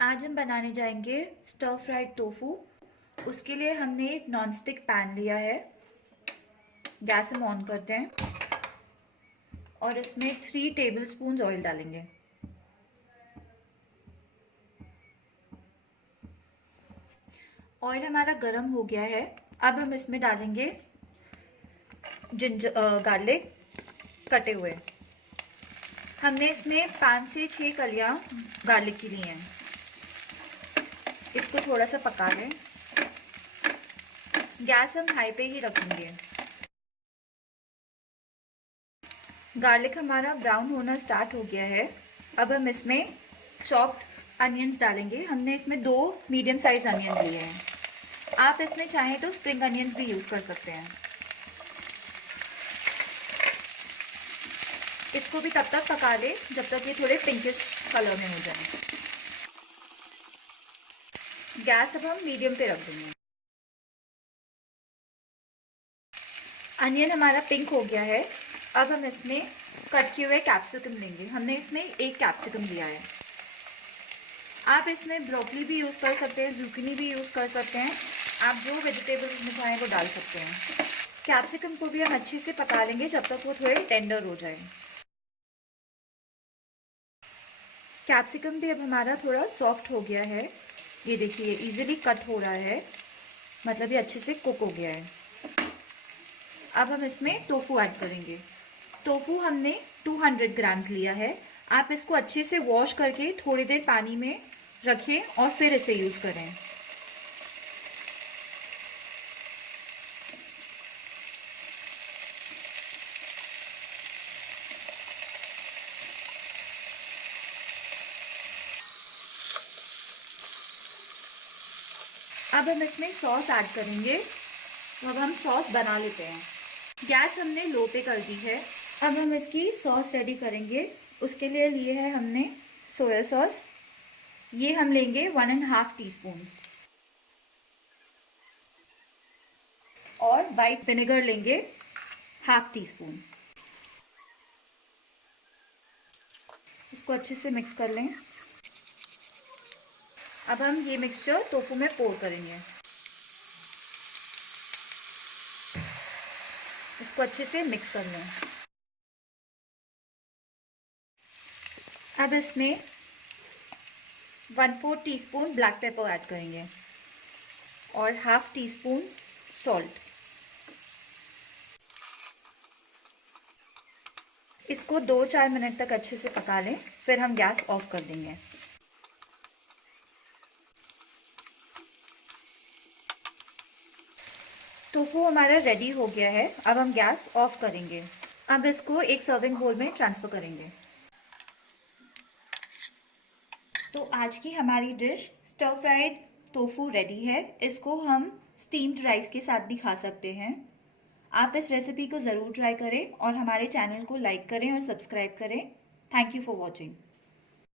आज हम बनाने जाएंगे स्टर फ्राइड टोफू। उसके लिए हमने एक नॉन स्टिक पैन लिया है। गैस हम ऑन करते हैं और इसमें 3 टेबलस्पून ऑयल डालेंगे। ऑयल हमारा गर्म हो गया है। अब हम इसमें डालेंगे गार्लिक कटे हुए। हमने इसमें 5 से 6 कलियां गार्लिक की ली हैं। इसको थोड़ा सा पका लें। गैस हम हाई पे ही रखेंगे। गार्लिक हमारा ब्राउन होना स्टार्ट हो गया है। अब हम इसमें चॉप्ड अनियंस डालेंगे। हमने इसमें 2 मीडियम साइज अनियंस लिए हैं। आप इसमें चाहें तो स्प्रिंग अनियंस भी यूज़ कर सकते हैं। इसको भी तब तक पका लें जब तक ये थोड़े पिंकिश कलर में हो जाए। गैस अब हम मीडियम पे रख देंगे। अनियन हमारा पिंक हो गया है। अब हम इसमें कट किए हुए कैप्सिकम लेंगे। हमने इसमें 1 कैप्सिकम लिया है। आप इसमें ब्रोकली भी यूज़ कर सकते हैं, ज़ुकीनी भी यूज़ कर सकते हैं। आप जो वेजिटेबल इसमें चाहें वो डाल सकते हैं। कैप्सिकम को भी हम अच्छे से पका लेंगे जब तक वो थोड़े टेंडर हो जाए। कैप्सिकम भी अब हमारा थोड़ा सॉफ्ट हो गया है। ये देखिए इजीली कट हो रहा है, मतलब ये अच्छे से कुक हो गया है। अब हम इसमें टोफू ऐड करेंगे। टोफू हमने 200 ग्राम्स लिया है। आप इसको अच्छे से वॉश करके थोड़ी देर पानी में रखें और फिर इसे यूज़ करें। अब हम इसमें सॉस ऐड करेंगे। तो अब हम सॉस बना लेते हैं। गैस हमने लो पे कर दी है। अब हम इसकी सॉस रेडी करेंगे। उसके लिए लिए है हमने सोया सॉस। ये हम लेंगे 1.5 टीस्पून और वाइट विनेगर लेंगे 1/2 टीस्पून। इसको अच्छे से मिक्स कर लें। अब हम ये मिक्सचर टोफू में पोर करेंगे। इसको अच्छे से मिक्स कर लें। अब इसमें 1/4 टीस्पून ब्लैक पेपर ऐड करेंगे और 1/2 टीस्पून सॉल्ट। इसको 2-4 मिनट तक अच्छे से पका लें, फिर हम गैस ऑफ कर देंगे। टोफू हमारा रेडी हो गया है। अब हम गैस ऑफ करेंगे। अब इसको एक सर्विंग बोल में ट्रांसफ़र करेंगे। तो आज की हमारी dish stir fried tofu ready है। इसको हम स्टीम्ड राइस के साथ भी खा सकते हैं। आप इस रेसिपी को ज़रूर ट्राई करें और हमारे चैनल को लाइक करें और सब्सक्राइब करें। Thank you for watching.